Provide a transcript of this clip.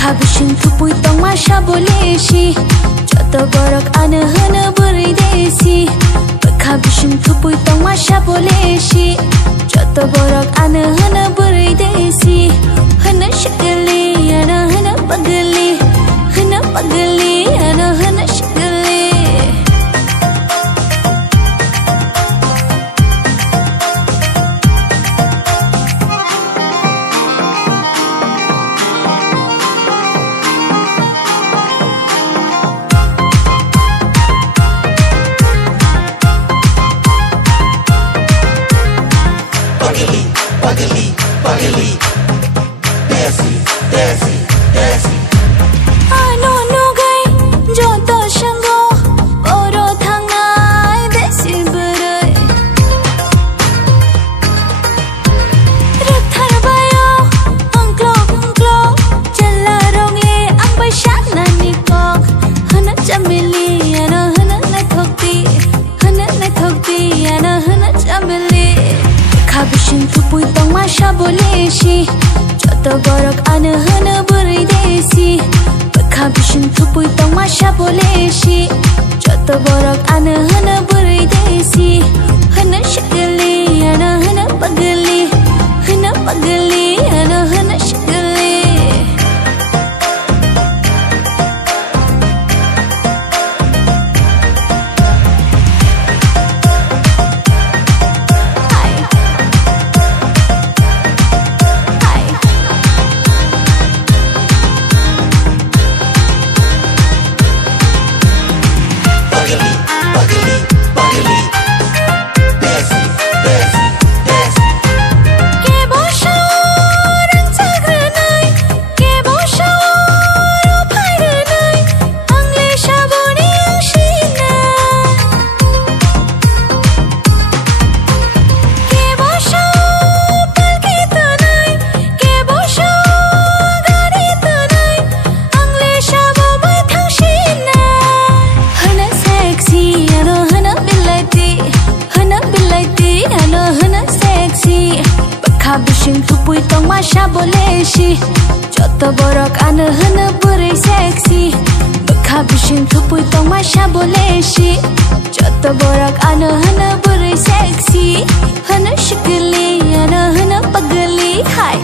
Kabishin tupui tong masha boleshi Joto borok ana hana buri desi Kabishin tupui tong masha boleshi Joto borok ana hana buri desi Hana shikali ana hana pagali ana hana shikali Pagali, desi, desi, desi. Ano no gai, joto shango, oro thangai desi berai. Rathar bayo, angklo, jala ronge, ang baisyak na nikok. Hana chamili, ano hana na thokti, ano hana chamili. Kabishin tupui tong masha boleshi Joto borok ana hana buri desi Kabishin tupui tong masha boleshi Joto borok ana hana buri desi Hana shikali ana hana pagali ana hana shikali Kabishin tupui tong masha boleshi Joto borok ana hana buri sexy Kabishin tupui tong masha boleshi Joto borok ana hana buri sexy Hana shikali ana hana pagali hai